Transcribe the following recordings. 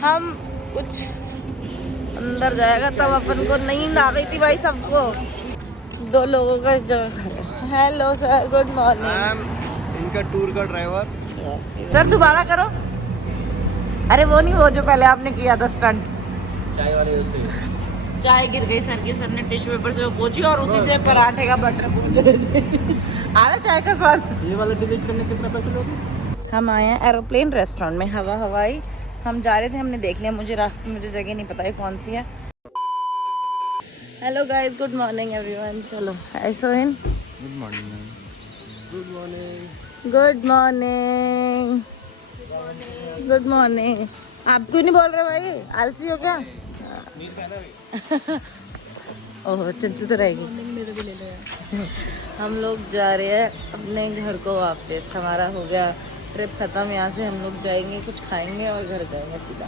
हम कुछ अंदर जाएगा तब अपन को नींद आ गई थी भाई सबको। 2 लोगों का जगह। Hello sir, good morning. इनका टूर का ड्राइवर। सर दोबारा करो। अरे वो नहीं, वो जो पहले आपने किया था स्टंट। चाय वाले उससे चाय गिर गई सर की, सर ने टिश्यू पेपर से वो पोंछी और उसी से पराठे का बटर पोंछ रहे थे। आ रहा चाय का स्वाद। ये वाला डिलीट करने कितना पैसे लोगे? हम आए हैं एरोप्लेन रेस्टोरेंट में, हवाई। हम जा रहे थे, हमने देख लिया, मुझे रास्ते मुझे जगह नहीं पता है कौन सी है। Hello guys, good morning everyone. चलो ऐसो इन। Good morning. Good morning. Good morning. Good morning. आप क्यों नहीं बोल रहे भाई? आलसी हो क्या? ओह चंचू तो रहेगी। हम लोग जा रहे हैं अपने घर को वापस। हमारा हो गया ट्रिप खत्म। यहाँ से हम लोग जाएंगे, कुछ खाएंगे और घर जाएंगे सीधा।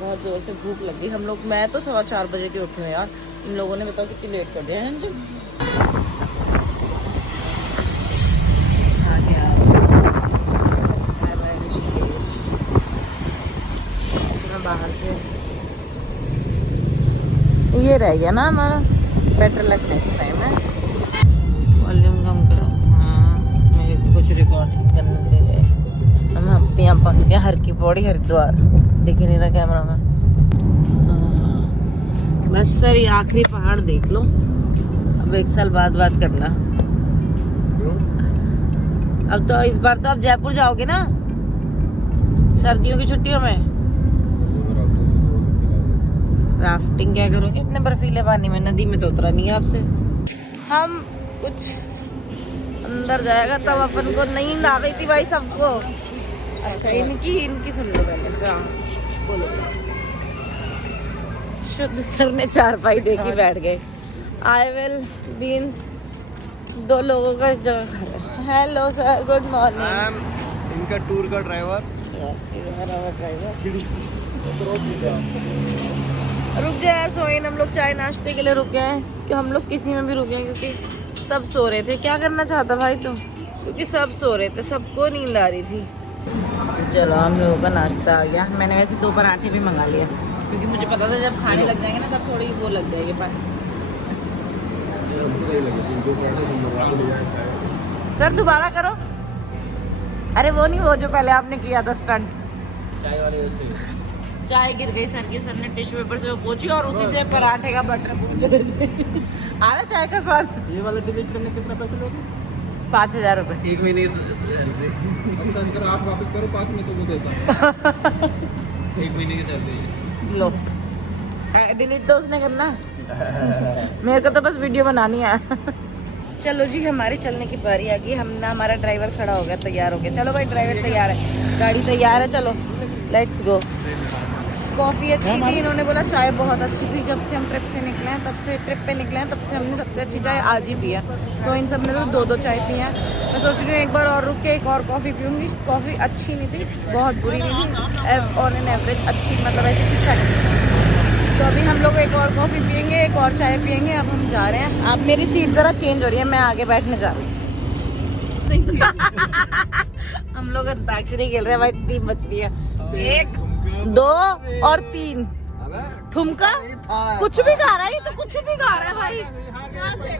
बहुत ज़ोर से भूख लगी हम लोग। मैं तो 4:15 बजे की उठी हूँ यार। इन लोगों ने बताओ कितनी लेट कर दिया है अंजू। बाहर से ये रह गया ना हमारा, बेटर लक नेक्स्ट टाइम है। वॉल्यूम कम करो। हाँ, मेरे को कुछ रिकॉर्डिंग करने दे रहे। हम यहाँ पहुँच गए हर की पौड़ी, हरिद्वार। दिख ही नहीं रहा कैमरा में। बस सर ये आखिरी पहाड़ देख लो। अब 1 साल बाद बात करना। अब तो इस बार तो आप जयपुर जाओगे ना सर्दियों की छुट्टियों में। राफ्टिंग क्या करोगे इतने बर्फीले पानी में? नदी में तो उतरा नहीं है आपसे। हम कुछ अंदर जाएगा तब अपन को नींद आ गई थी भाई सबको। अच्छा इनकी सुन लो पहले। हाँ बोलो। शुद्ध सर ने 4 पाई देखी बैठ गए। आई विल बीन 2 लोगों का जगह। Hello sir, good morning. इनका टूर का ड्राइवर। रुक जाए यार, सोइन। हम लोग चाय नाश्ते के लिए रुके हैं कि हम लोग किसी में भी रुके हैं क्योंकि सब सो रहे थे। क्या करना चाहता भाई तुम? क्योंकि सब सो रहे थे, सबको नींद आ रही थी। चलो हम लोगों का नाश्ता आ गया। मैंने वैसे 2 पराठे भी मंगा लिए क्योंकि मुझे पता था जब खाने लग जाएंगे ना तब थोड़ी वो लग जाएगी पानी। सर दोबारा करो। अरे वो नहीं, वो जो पहले आपने किया था स्टंट। चाय वाले उससे चाय गिर गई सर की, सर ने टिश्यू पेपर से वो पोंछी और उसी से पराठे का बटर पोंछ रहे थे। आ रहा चाय का स्वाद। ये वाला डिलीट करने कितना पैसे लोगे? 5000 रुपये। 1 महीने। अच्छा इसका आप वापस करो 5 में तो वो देता हूँ। 1 महीने की सैलरी लो डिलीट तो उसने करना। मेरे को तो बस वीडियो बनानी है। चलो जी, हमारी चलने की बारी आ गई। हमने हमारा ड्राइवर खड़ा हो गया, तैयार हो गया। चलो भाई ड्राइवर तैयार है, गाड़ी तैयार है, चलो लेट्स गो। कॉफ़ी अच्छी थी, इन्होंने बोला चाय बहुत अच्छी थी। जब से हम ट्रिप पे निकले हैं तब से हमने सबसे अच्छी चाय आज ही पी है। तो इन सब ने तो 2-2 चाय पी हैं। मैं सोच रही हूँ एक बार और रुक के एक और कॉफ़ी पीऊँगी। कॉफ़ी अच्छी नहीं थी, बहुत बुरी नहीं थी, ऑन एन एवरेज अच्छी, मतलब ऐसे ठीक ठाक। तो अभी हम लोग एक और कॉफ़ी पियेंगे, एक और चाय पियेंगे। अब हम जा रहे हैं। अब मेरी सीट ज़रा चेंज हो रही है, मैं आगे बैठने जा रही हूँ। हम लोग अंताक्षरी खेल रहे हैं भाई। 3 बच रही है। 1 2 और 3 ठुमका। कुछ भी गा रहा है, ये तो कुछ भी गा रहा है भाई। कहाँ से?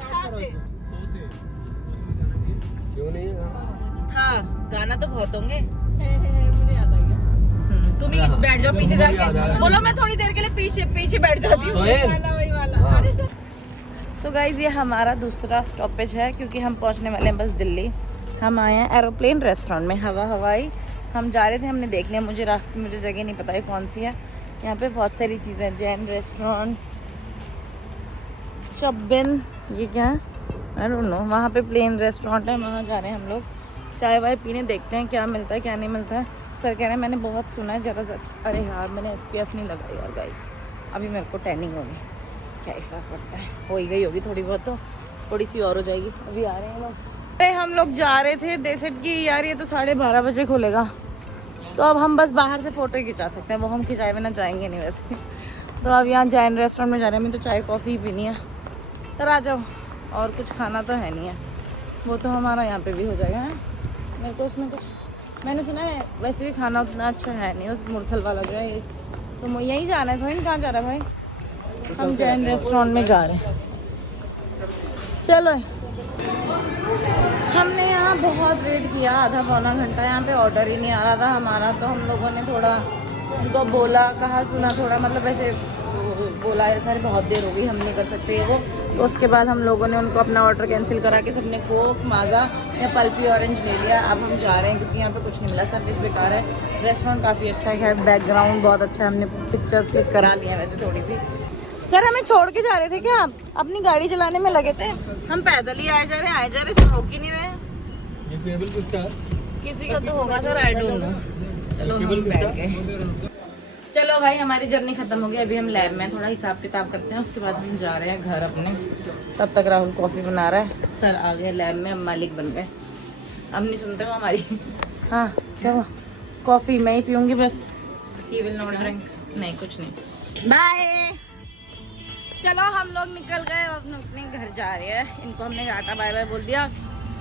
क्यों नहीं? हाँ गाना तो बहुत होंगे। तुम ही बैठ जाओ पीछे जाके। बोलो मैं थोड़ी देर के लिए पीछे बैठ जाती हूँ। सो गाइज ये हमारा दूसरा स्टॉपेज है क्योंकि हम पहुँचने वाले हैं बस दिल्ली। हम आए हैं एरोप्लेन रेस्टोरेंट में, हवाई। हम जा रहे थे, हमने देख लिया, मुझे रास्ते मुझे जगह नहीं पता है कौन सी है। यहाँ पे बहुत सारी चीज़ें, जैन रेस्टोरेंट, चब्बिन, ये क्या है आई डोंट नो। वहाँ पे प्लेन रेस्टोरेंट है, वहाँ जा रहे हैं हम लोग चाय वाय पीने। देखते हैं क्या मिलता है क्या नहीं मिलता है। सर कह रहे हैं मैंने बहुत सुना है ज़्यादा। अरे यार मैंने SPF नहीं लगाई यार गाइस। अभी मेरे को टैनिंग होगी, क्या फ़र्क पड़ता है, हो ही गई होगी थोड़ी बहुत, तो थोड़ी सी और हो जाएगी। अभी आ रहे हैं लोग। हम लोग जा रहे थे देसट की यार, ये तो 12:30 बजे खुलेगा। तो अब हम बस बाहर से फ़ोटो ही खिंचा सकते हैं, वो हम खिंचाए बिना जाएंगे नहीं वैसे। तो अब यहाँ जैन रेस्टोरेंट में जा रहे हैं। मैं तो चाय कॉफ़ी पीनी है। सर आ जाओ, और कुछ खाना तो है नहीं है, वो तो हमारा यहाँ पे भी हो जाएगा। है मेरे को उसमें कुछ, मैंने सुना है वैसे भी खाना उतना अच्छा है नहीं। उस मुरथल वाला जो है तो यहीं जाना है सोहिन, कहाँ जा रहा है भाई? हम जैन रेस्टोरेंट में जा रहे हैं। चलो हमने यहाँ बहुत वेट किया, आधा पौना घंटा, यहाँ पे ऑर्डर ही नहीं आ रहा था हमारा। तो हम लोगों ने थोड़ा उनको बोला, कहा सुना, थोड़ा मतलब ऐसे बोला है सर बहुत देर हो गई, हम नहीं कर सकते ये वो। तो उसके बाद हम लोगों ने उनको अपना ऑर्डर कैंसिल करा के सबने कोक, माज़ा या पल्पी ऑरेंज ले लिया। अब हम जा रहे हैं क्योंकि यहाँ पे कुछ नहीं मिला, सर्विस बेकार है। रेस्टोरेंट काफ़ी अच्छा है, बैकग्राउंड बहुत अच्छा है, हमने पिक्चर्स क्लिक करा लिया वैसे थोड़ी सी। सर हमें छोड़ के जा रहे थे क्या? आप अपनी गाड़ी चलाने में लगे थे, हम पैदल ही आए जा रहे सब हो ही नहीं रहे। ये केबल किसका? किसी का तो होगा सर, आई डोंट नो। चलो हम बैठ गए। चलो भाई हमारी जर्नी खत्म हो गई, अभी हम लैब में थोड़ा हिसाब किताब करते हैं, उसके बाद हम जा रहे हैं घर अपने। तब तक राहुल कॉफ़ी बना रहा है, सर आ गए लैब में, हम मालिक बन गए। अब नहीं सुनते वो हमारी। हाँ क्या हुआ? कॉफ़ी मैं ही पीऊँगी बस, ही विल नॉट ड्रिंक। नहीं कुछ नहीं, बाय। चलो हम लोग निकल गए, अब अपने घर जा रहे हैं। इनको हमने टाटा बाय बाय बोल दिया।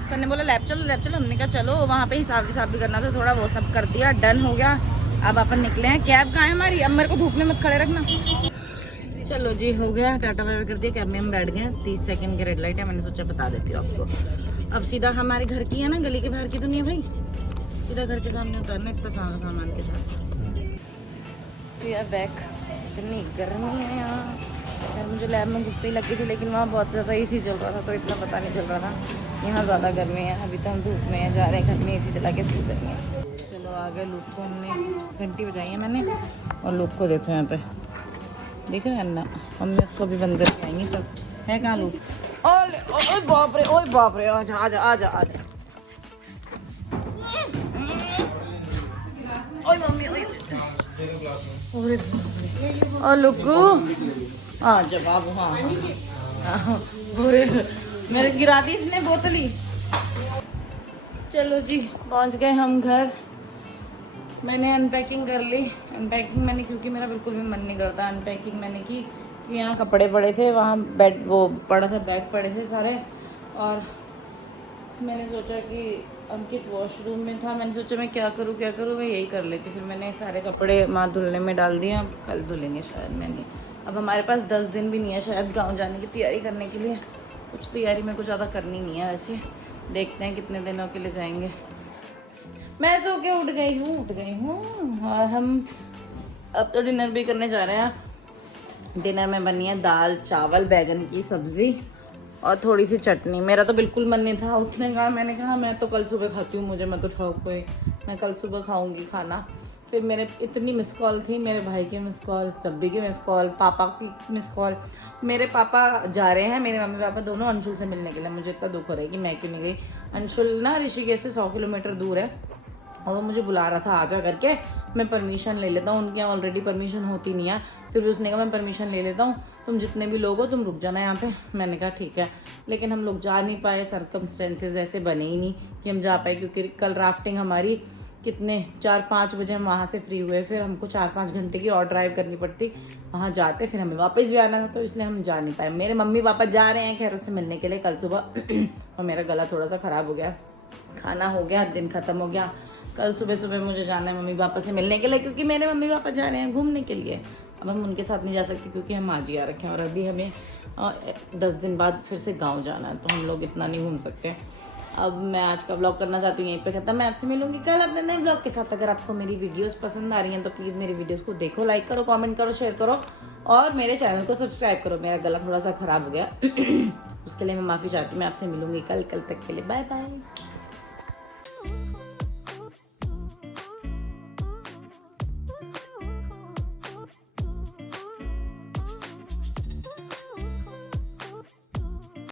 सर ने बोला लैब चलो, हमने कहा चलो, वहाँ पे हिसाब भी करना था थोड़ा, वो सब कर दिया, डन हो गया। अब अपन निकले हैं। कैब कहाँ है हमारी? अब मेरे को धूप में मत खड़े रखना। चलो जी हो गया, टाटा बाय बाय कर दिया, कैब में हम बैठ गए। 30 सेकंड की रेड लाइट है, मैंने सोचा बता देती हूँ आपको। अब सीधा हमारे घर की है ना, गली के बाहर की तो नहीं है भाई, सीधा घर के सामने उतरना इतना सारा सामान के साथ। तो यार बैक, इतनी गर्मी है यहाँ यार, मुझे लैब में घुसते ही लगी थी, लेकिन वहाँ बहुत ज़्यादा एसी चल रहा था तो इतना पता नहीं चल रहा था। यहाँ ज़्यादा गर्मी है, अभी तो हम धूप में जा रहे हैं, घर में एसी चला के स्कूल करनी है। चलो आ गए लूक को, हमने घंटी बजाई है मैंने, और लूक को देखो यहाँ पे, देख रहे हैं ना, हमने उसको भी बंद करके आएंगी। तब है कहाँ लूक? ओए बाप रे, ओए बाप रे, आजा आजा आजा आजा, ओए मम्मी ओए, और लुक्कू हाँ जवाब, हाँ पूरे मेरे गिरा दी इसने बोतल ही। चलो जी पहुंच गए हम घर। मैंने अनपैकिंग कर ली। अनपैकिंग मैंने, क्योंकि मेरा बिल्कुल भी मन नहीं करता, अनपैकिंग मैंने की कि यहाँ कपड़े पड़े थे, वहाँ बेड वो पड़ा था, बैग पड़े थे सारे, और मैंने सोचा कि अंकित वॉशरूम में था, मैंने सोचा मैं क्या करूँ मैं यही कर लेती। फिर मैंने सारे कपड़े माँ धुलने में डाल दिए, अब कल धुलेंगे शायद। मैंने अब हमारे पास 10 दिन भी नहीं है शायद गांव जाने की तैयारी करने के लिए। कुछ तैयारी में कुछ ज़्यादा करनी नहीं है वैसे, देखते हैं कितने दिनों के लिए जाएंगे। मैं सो के उठ गई हूँ और हम अब तो डिनर भी करने जा रहे हैं। डिनर में बनी है दाल चावल बैगन की सब्ज़ी और थोड़ी सी चटनी। मेरा तो बिल्कुल मन नहीं था उठने का, मैंने कहा मैं तो कल सुबह खाती हूँ, मुझे मत उठाओ कोई, मैं कल सुबह खाऊंगी खाना। फिर मेरे इतनी मिस कॉल थी, मेरे भाई की मिस कॉल, डब्बी की मिस कॉल, पापा की मिस कॉल। मेरे पापा जा रहे हैं, मेरे मम्मी पापा दोनों अंशुल से मिलने के लिए। मुझे इतना दुख हो रहा है कि मैं क्यों नहीं गई। अंशुल ना ऋषिकेश से 100 किलोमीटर दूर है और वो मुझे बुला रहा था आजा करके, मैं परमिशन ले लेता हूँ, उनके यहाँ ऑलरेडी परमिशन होती नहीं है। फिर भी उसने कहा मैं परमिशन ले लेता हूँ, तुम जितने भी लोग हो तुम रुक जाना यहाँ पे। मैंने कहा ठीक है, लेकिन हम लोग जा नहीं पाए, सर्कमस्टेंसेस ऐसे बने ही नहीं कि हम जा पाए, क्योंकि कल राफ्टिंग हमारी कितने 4-5 बजे हम वहाँ से फ्री हुए, फिर हमको 4-5 घंटे की और ड्राइव करनी पड़ती वहाँ जाते, फिर हमें वापस भी आना था, तो इसलिए हम जा नहीं पाए। मेरे मम्मी पापा जा रहे हैं खैर उससे मिलने के लिए कल सुबह और मेरा गला थोड़ा सा ख़राब हो गया, खाना हो गया, दिन ख़त्म हो गया। कल सुबह सुबह मुझे जाना है मम्मी पापा से मिलने के लिए, क्योंकि मेरे मम्मी पापा जा रहे हैं घूमने के लिए। अब हम उनके साथ नहीं जा सकते क्योंकि हम आज ही आ रखे हैं और अभी हमें 10 दिन बाद फिर से गांव जाना है, तो हम लोग इतना नहीं घूम सकते। अब मैं आज का ब्लॉग करना चाहती हूँ यहीं पे ख़त्म। मैं आपसे मिलूंगी कल अपने नए ब्लॉग के साथ। अगर आपको मेरी वीडियोस पसंद आ रही हैं तो प्लीज़ मेरी वीडियोस को देखो, लाइक करो, कमेंट करो, शेयर करो और मेरे चैनल को सब्सक्राइब करो। मेरा गला थोड़ा सा ख़राब हो गया उसके लिए मैं माफ़ी चाहती हूँ। मैं आपसे मिलूंगी कल तक के लिए बाय बाय।